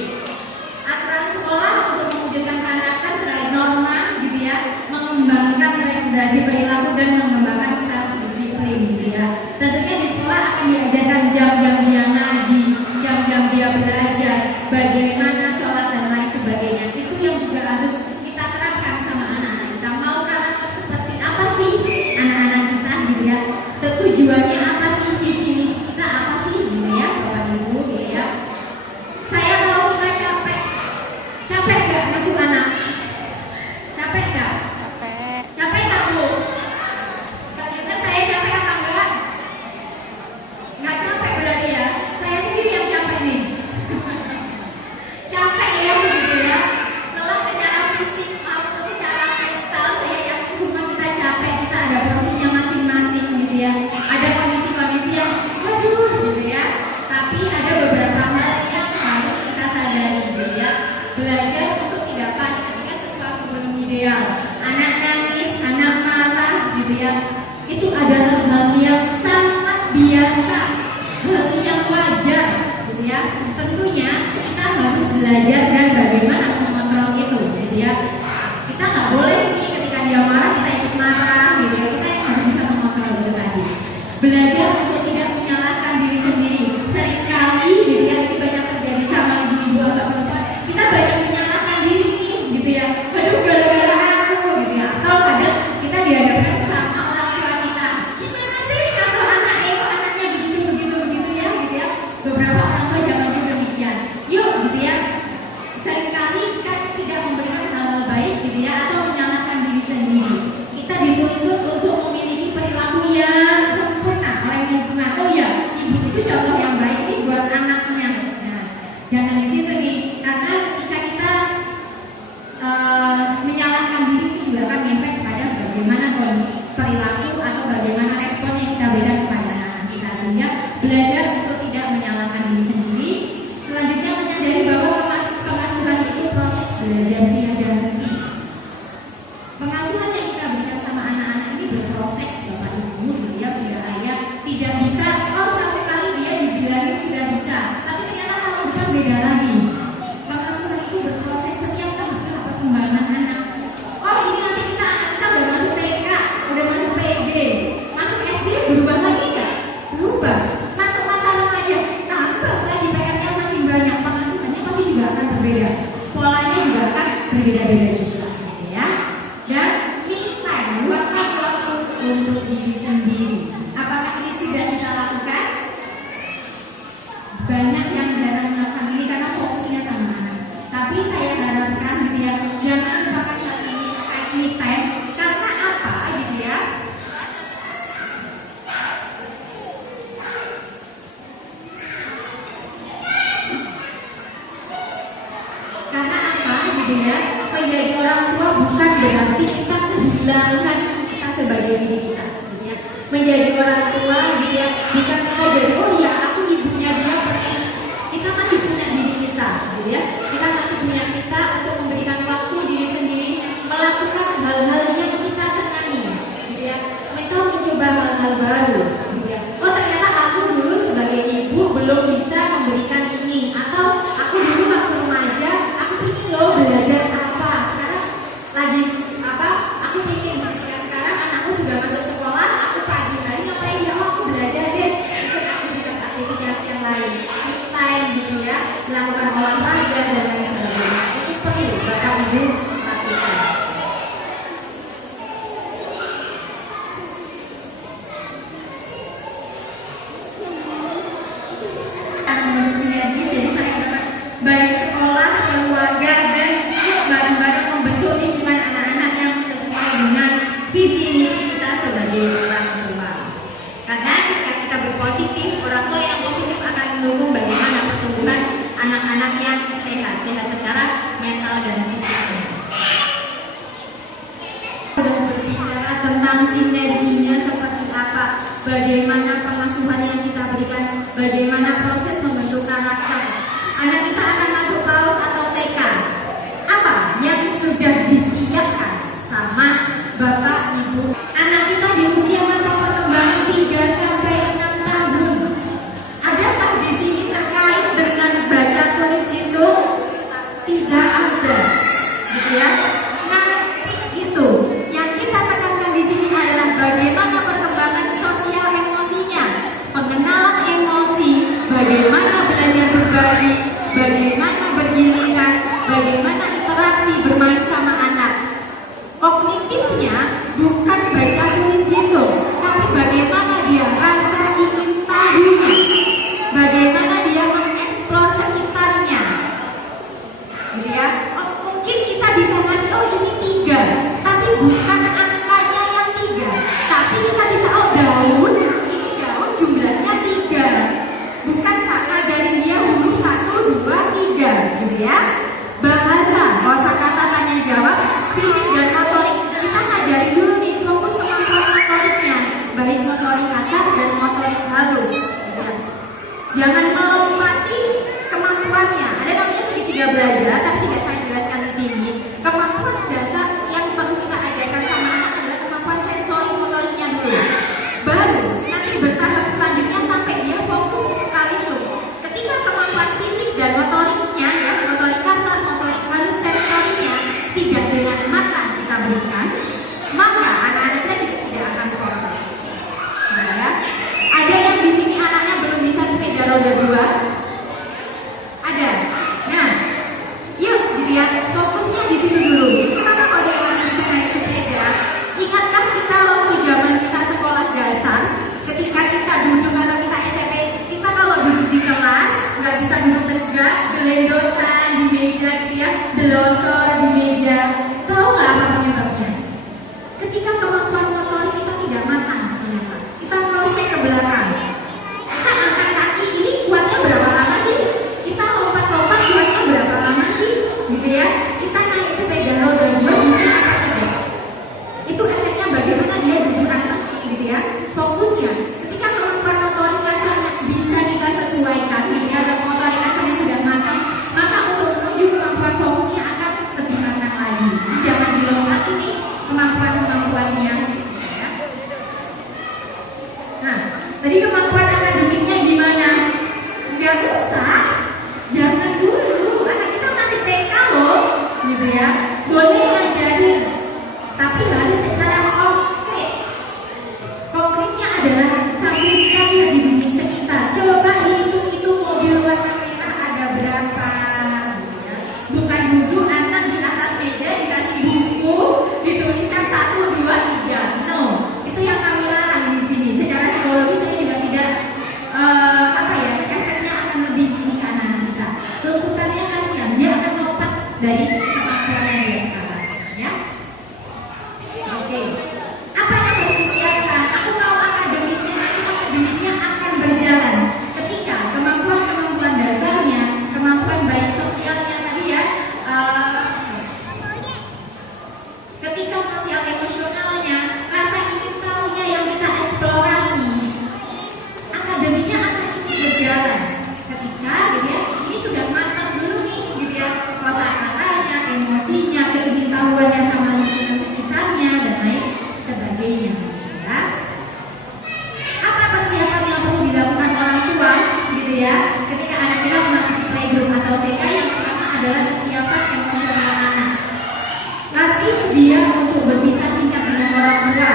Aturan sekolah untuk mewujudkan karakter terkait norma gitu ya, mengembangkan regulasi perilaku dan mengembangkan self disiplin gitu ya. Tentunya di sekolah akan diajarkan jam-jam dia ngaji, jam-jam dia belajar, bagaimana sholat dan lain sebagainya. Itu yang juga harus kita terapkan sama anak-anak kita. Mau karakter seperti apa sih anak-anak kita gitu ya? Tujuannya apa sih, visi misi kita apa sih gitu ya, Bapak Ibu gitu ya. Saya tahu kita capek nggak masuk anak? Capek nggak? Capek nggak Bu? Ternyata saya capek apa enggak? Nggak capek berarti ya. Saya sendiri yang capek nih. Capek ya gitu ya. Kalau secara fisik maupun secara mental saya yakin semua kita capek, kita ada porsinya masing-masing gitu ya. Ada kondisi-kondisi yang waduh gitu ya. Tapi ada beberapa hal yang harus kita sadari gitu ya. Belajar untuk tidak panik ketika sesuatu belum ideal. Anak nangis, anak marah gitu ya. Itu adalah hal yang sangat biasa, hal yang wajar gitu ya. Tentunya kita harus belajar dan bagaimana mengontrol itu gitu ya. Kita nggak boleh nih ketika dia marah kita ikut marah gitu ya. Kita yang harus bisa mengontrol itu tadi. Belajar untuk tidak menyalahkan diri sendiri. Seringkali gitu ya, ini banyak terjadi sama ibu-ibu atau perempuan. Kita banyak menyalahkan diri nih gitu ya. Aduh gara-gara aku gitu ya. Atau kadang kita dihadapkan sama orang tua kita. Gimana sih kalau anaknya begitu ya gitu ya. Beberapa orang tua jangan juga demikian. Yuk gitu ya. Seringkali kan tidak memberikan hal baik gitu ya, atau menyalahkan diri sendiri. Kita dituntut untuk memiliki perilaku yang sempurna oleh lingkungan. Oh ya, ibu itu contoh yang baik nih buat anaknya. Nah, jangan di situ nih, karena ketika kita menyalahkan diri itu juga akan ngefek kepada bagaimana perilaku atau bagaimana respon yang kita berikan kepada anak kita. Sehingga belajar untuk tidak menyalahkan diri sendiri. Selanjutnya menyadari bahwa pengasuhan itu proses belajar tiada henti. Pengasuhan yang kita berikan sama anak-anak ini berproses, Bapak Ibu, dia tidak ayah, tidak bisa. Oh, satu kali dia dibilangin sudah bisa, tapi ternyata kalau bisa beda lagi. Pengasuhan itu berproses setiap tahap perkembangan anak. Oh, ini nanti anak kita udah masuk TK, udah masuk PD, masuk SD, berubah lagi nggak? Berubah. Masuk masa remaja, tambah lagi PR-nya makin banyak. Pengasuhannya pasti juga akan berbeda. Polanya juga akan berbeda-beda juga, gitu ya. Dan me time, waktu untuk diri sendiri. Apakah ini sudah kita lakukan? Banyak yang jarang melakukan ini karena fokusnya sama anak. Tapi saya harapkan gitu ya, jangan lupakan hal ini terkait me time. Karena apa gitu ya? Karena apa gitu ya? Menjadi orang tua bukan berarti kita kehilangan kita sebagai diri kita gitu ya. Menjadi sinergis, jadi saya dapat baik sekolah, keluarga, dan bareng-bareng membentuk lingkungan anak-anak yang sesuai dengan visi misi kita sebagai orang tua. Karena ketika kita berpositif, orang tua yang positif akan mendukung bagaimana pertumbuhan anak-anak yang sehat secara mental dan fisiknya. Sudah berbicara tentang sinerginya seperti apa, bagaimana pengasuhan yang kita berikan, bagaimana proses membentuk karakter. Anak kita akan masuk PAUD atau TK. Apa yang sudah disiapkan sama Bapak Ibu? Anak kita di usia masa perkembangan 3 sampai 6 tahun. Adakah di sini terkait dengan baca tulis hitung? Tidak ada, gitu ya. Nanti itu yang kita tekankan di sini adalah bagaimana perkembangan sosial emosinya, pengenalan emosi, bagaimana belajar berbagi, bagaimana bergiliran, bagaimana interaksi bermain sama anak. Kognitifnya bukan baca tulis hitung, tapi bagaimana dia rasa ingin tahunya, bagaimana dia mengeksplor sekitarnya, gitu ya. Oh, mungkin kita bisa ngasih, oh ini 3, tapi bukan angkanya yang 3, tapi kita bisa, oh daun, ini daun jumlahnya 3, bukan ngajarin dia huruf 1, 2, 3, gitu ya. Bahasa, kosakata, tanya jawab, fisik dan motorik, kita ngajarin dulu nih, fokus kemampuan motoriknya, baik motorik kasar dan motorik halus, gitu ya. Jangan melompati kemampuannya. Ada namanya segitiga belajar, tapi tidak saya jelaskan di sini. Kemampuan dasar yang perlu kita ajarkan sama anak adalah kemampuan sensori motoriknya dulu. Baru nanti bertahap selanjutnya sampai dia fokus untuk kalisum. Ketika kemampuan fisik dan motoriknya, ya motorik kasar, motorik halus, sensorinya tidak dengan matang kita berikan, maka anak-anak kita juga tidak akan fokus. Ya. Ada yang di sini anaknya belum bisa sepeda roda 2? Ada. Nah, yuk gitu ya, fokusnya di situ dulu. Kenapa kok dia masih bisa naik sepeda? Ingatkah kita waktu zaman kita sekolah dasar, ketika kita duduk atau kita SMP, kita kalau duduk di kelas nggak bisa duduk tegak, gelendotan di meja gitu ya, delosor di meja. Tahu nggak apa penyebabnya? Ketika kemampuan motorik kita tidak matang, ternyata kita crosscheck ke belakang. Kita angkat kaki ini kuatnya berapa lama sih? Kita lompat-lompat kuatnya berapa lama sih? Gitu ya. Kita naik sepeda roda 2 bisa apa tidak? Itu efeknya bagaimana dia duduk anak, gitu ya. Fokusnya. Ketika kemampuan motorik kasarnya bisa kita sesuaikan, ya, dan motorik kasarnya sudah matang, maka untuk menuju kemampuan fokusnya akan lebih matang lagi. Jangan dilompati nih kemampuan-kemampuannya. Ya. Nah, tadi kemampuan akademiknya gimana? Nggak usah, jangan dulu. Anak kita masih TK loh, gitu ya. Boleh ngajarin, tapi harus secara konkret. Konkretnya adalah sambil saya di sekitar. Coba hitung mobil warna merah ada berapa, gitu ya. Bukan duduk anak di atas meja dikasih buku, dituliskan 1, 2, 3. No, itu yang kami larang di sini. Secara psikologis saya juga tidak efeknya akan lebih tinggi ke anak kita. Tuntutannya kasihan, dia akan lompat dari kemampuannya dia sekarang, ya. Oke. Apa yang harus disiapkan? Aku mau akademiknya akan berjalan. Ketika kemampuan dasarnya, kemampuan baik sosialnya tadi ya, ketika sosial emosionalnya, rasa ingin tahunya yang kita eksplorasi, akademiknya akan ikut berjalan. Ketika gitu ya, ini sudah matang dulu nih, gitu ya, kosakatanya, emosinya, keingintahuannya sama lingkungan sekitarnya dan lain sebagainya, ya. Apa persiapan yang perlu dilakukan orang tua, gitu ya, ketika anak kita memasuki playgroup atau TK? Yang pertama adalah kesiapan emosional anak. Latih dia untuk berpisah singkat dengan orang tua,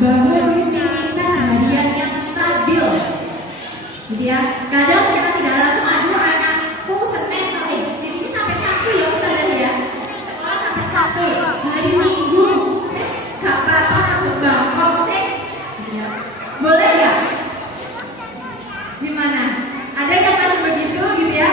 bangun rutinitas harian yang stabil, gitu ya. Kadang secara tidak langsung, aduh anakku Senin di sini sampai Sabtu ya Ustazah ya, sekolah sampai Sabtu, hari Minggu, terus gak apa-apa aku bangkok sih, gitu ya. Boleh ya? Gimana? Ada yang masih begitu, gitu ya?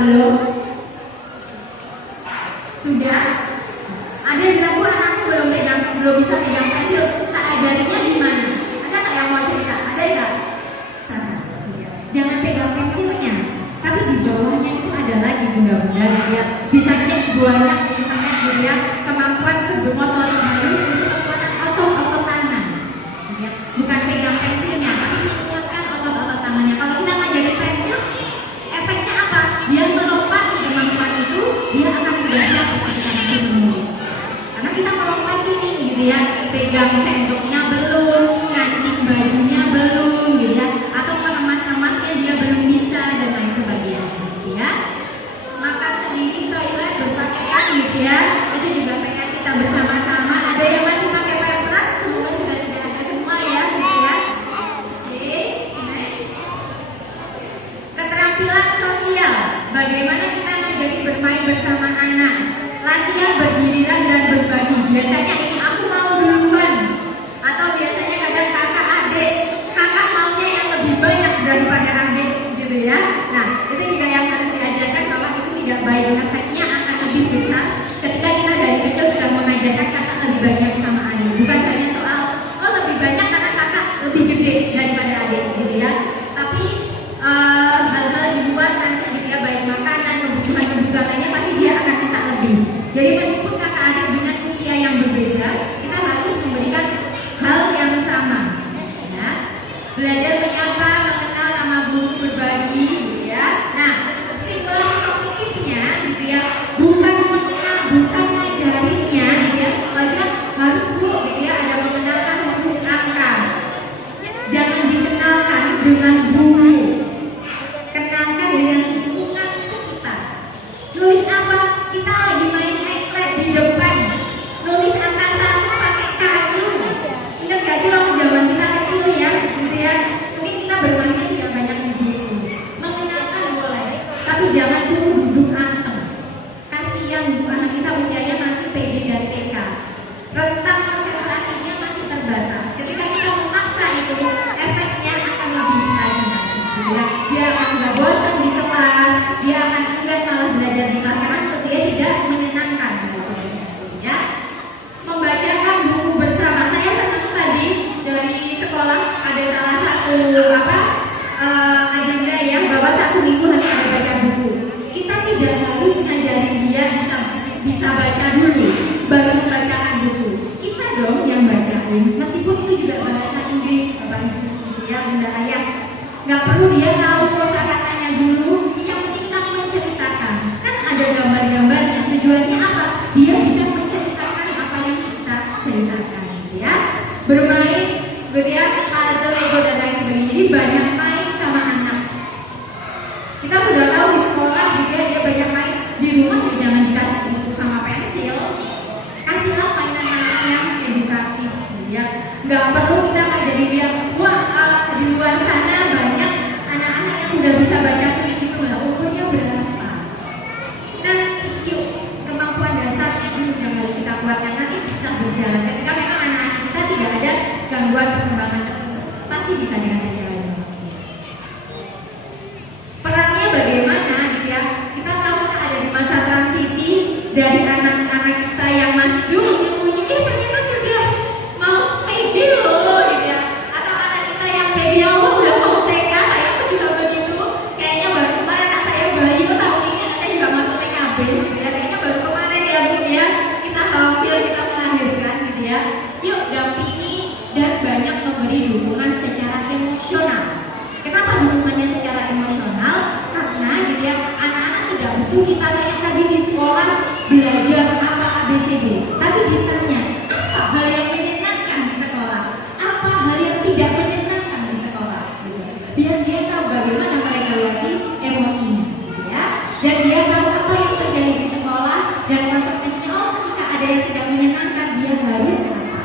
Belum? Sudah? Ada yang bilang, Bu, anakku belum bisa pegang pensil. Tak ajarinya gimana? Ada nggak yang mau cerita? Ada nggak? Jangan pegang pensilnya, tapi di bawahnya itu ada lagi bunda-bunda ya. Bisa cek banyak di internet gitu ya. Kemampuan motorik halus untuk kekuatan otot-otot tangan. Ya. Bukan pegang pensilnya, tapi menguatkan otot-otot tangannya. Kalau kita ngajarin pensil, efeknya apa? Dia melompat kemampuan itu, dia akan belajar ketika masih menulis. Karena kita melompat ini, gitu ya, pegang sendoknya belum, ngancing bajunya belum, gitu ya, atau mengemas-emasnya dia belum bisa dan lain sebagainya, gitu ya. Makan sendiri, toilet, berpakaian, gitu ya, itu juga pengen kita bersama-sama. Ada yang masih pakai pampers, semua sudah tidak ada semua ya, gitu ya. Oke, next. Keterampilan sosial. Bagaimana kita menjadi bermain bersama anak. Latihan berdiriran dan berbagi. Biasanya ini aku mau duluan, atau biasanya kadang kakak adik. Kakak maunya yang lebih banyak daripada adik, gitu ya. Nah, itu juga yang harus diajarkan bahwa itu tidak baik. Efeknya akan lebih besar ketika kita dari kecil sudah mengajarkan kakak lebih banyak sama adik. Bukan hanya soal oh lebih banyak karena kakak lebih gede daripada adik, gitu ya. Tapi hal-hal di luar nanti gitu ya, baik makanan, kebutuhan lainnya pasti dia akan minta lebih. Jadi meskipun kakak adik dengan usia yang berbeda, kita harus memberikan hal yang sama. Ya. Belajar menyapa, mengenal nama guru, berbagi, gitu ya. Nah, stimulus positifnya, gitu ya, bukan mengenal, bukan ngajarinnya, gitu ya. Maksudnya harus Bu, gitu ya, ada mengenalkan huruf angka. Jangan dikenalkan dengan guru. Kenalkan dengan lingkungan sekitar. Nulis apa? Kita lagi main iPad di depan. Nulis angka 1 pakai kayu. Ingat gak sih waktu zaman kita kecil ya, gitu ya? Mungkin kita bermainnya tidak banyak di buku. Mengenalkan boleh, tapi jangan cuma duduk antem. Kasihan Bu, anak kita usianya masih PD dan TK. Rentang konsentrasinya masih terbatas. Ketika kita memaksa itu, efeknya akan lebih lagi. Ya, dia akan tidak bosan di kelas, dia akan enggan malah belajar di kelas karena dia tidak menyenangkan, ya. Membacakan buku bersama. Saya senang tadi dari sekolah ada salah satu agenda ya, bahwa 1 minggu harus ada baca buku. Kita tidak harus ngajarin dia bisa baca dulu baru membacakan buku. Kita dong yang bacain, meskipun itu juga bahasa Inggris, Bapak Ibu, gitu ya, Bunda Ayah. Nggak perlu dia tahu kosakatanya dulu, yang penting kita menceritakan. Kan ada gambar-gambarnya, tujuannya apa? Dia bisa menceritakan apa yang kita ceritakan, gitu ya. Bermain, gitu ya, puzzle, Lego dan lain sebagainya. Jadi banyak main sama anak. Kita sudah tahu di sekolah, gitu ya, dia banyak main. Di rumah ya jangan dikasih buku sama pensil. Kasihlah mainan-mainan yang edukatif, gitu ya. Nggak perlu kita ngajarin dia, wah di luar sana banyak anak-anak yang sudah bisa baca tulis itu, umurnya berapa? Nah, yuk, kemampuan dasarnya dulu yang harus kita kuatkan, nanti bisa berjalan. Ketika memang anak-anak kita tidak ada gangguan perkembangan tertentu, pasti bisa dengan berjalan. Perannya bagaimana, gitu ya? Kita tahu kita ada di masa transisi dari anak-anak kita yang masih dulu ternyata sudah mau PD loh, gitu ya. Atau anak kita yang PD Allah udah mau TK, saya pun juga begitu. Kayaknya baru kemarin anak saya bayi, tahun ini anak saya juga masuk TKB, gitu ya. Kayaknya baru kemarin ya Bu ya, kita hamil, kita melahirkan, gitu ya. Yuk dampingi dan banyak memberi dukungan secara emosional. Kenapa dukungannya secara emosional? Karena gitu ya, anak-anak tidak butuh kita kayak tadi di sekolah belajar apa ABCD, tapi ditanya apa hal yang menyenangkan di sekolah, apa hal yang tidak menyenangkan di sekolah, gitu. Biar dia tahu bagaimana meregulasi emosinya, gitu ya. Dan dia tahu apa yang terjadi di sekolah dan konsekuensinya. Oh, ketika ada yang tidak menyenangkan, dia harus apa?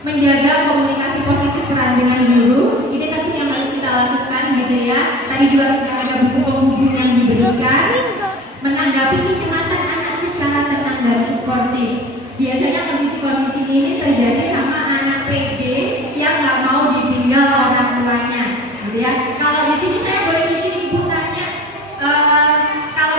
Menjaga komunikasi positif peran dengan guru. Ini tentu yang harus kita lakukan, gitu ya. Tadi juga sudah ada buku penghubung yang diberikan. Menanggapi kecemasan anak secara tenang dan suportif. Biasanya kondisi-kondisi ini terjadi sama anak PD yang nggak mau ditinggal orang tuanya, gitu ya. Kalau di sini saya boleh izin Ibu tanya, kalau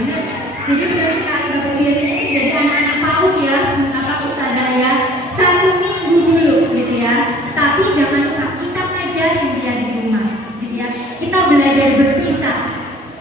benar. Jadi benar sekali Bapak biasanya jadi anak-anak PAUD ya, Bapak Ustazah ya, 1 minggu dulu gitu ya. Tapi jangan lupa kita ngajarin dia di rumah, gitu ya. Kita belajar berpisah.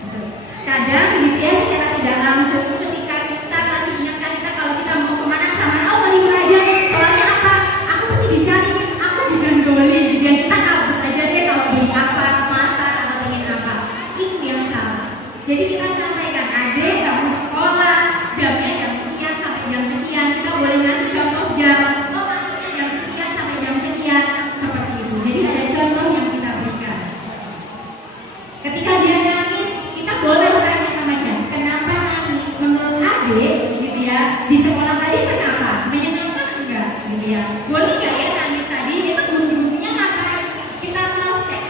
Gitu. Kadang gitu ya secara tidak langsung ketika kita masih ingatkan kita kalau kita mau kemana sama oh mau libur aja, soalnya apa? Aku pasti dicariin, aku juga goli gitu ya. Kita kabur aja deh kalau beli apa, masak atau pengen apa. Itu yang salah. Jadi kita sampaikan adek kamu sekolah jamnya jam sekian sampai jam sekian, kita boleh ngasih contoh jam. Oh masuknya jam sekian sampai jam sekian seperti itu. Jadi ada contoh yang kita berikan. Ketika dia nangis, kita boleh tanya sama dia, kenapa nangis? Menurut adek, gitu ya, di sekolah tadi kenapa? Menyenangkan enggak? Gitu ya. Boleh nggak ya nangis tadi? Itu guru-gurunya ngapain? Kita cross check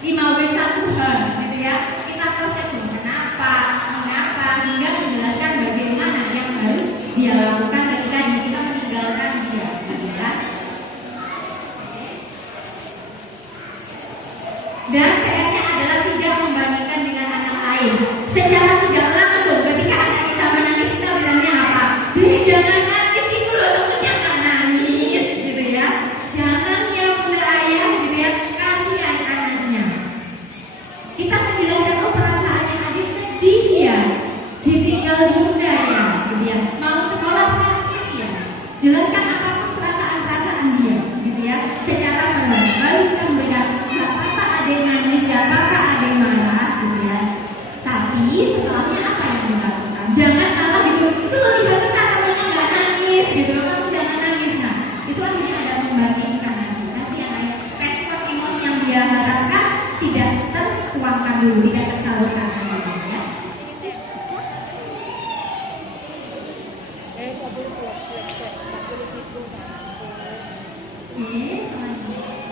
5W1H, gitu ya. Kita cross check kenapa, mengapa, hingga menjelaskan bagaimana yang harus dia lakukan ketika kita meninggalkan dia, gitu ya. Dan PR-nya adalah tidak membandingkan dengan anak lain. Secara tidak langsung, ketika anak kita menangis, kita bilangnya apa? Jangan nangis, itu loh temennya nggak nangis, gitu ya. Jangan ya bunda ayah, gitu ya. Kasihan anaknya. Kita menjelaskan oh perasaannya adik sedih ya, ditinggal bunda ya, gitu ya. Mau sekolah praktik ya. Jelaskan apapun perasaan-perasaan dia, gitu ya. Secara verbal, baru kita memberikan nggak apa-apa adek nangis, nggak apa-apa adek marah, gitu ya. Tapi setelahnya apa yang dilakukan? Jangan malah gitu. Itu lebih banget namanya nggak nangis, gitu. Kamu jangan nangis. Nah, itu akhirnya ada membandingkan nanti. Kasihan respon emosi yang dia harapkan tidak tertuangkan dulu, tidak tersalurkan dulu ya. Selanjutnya.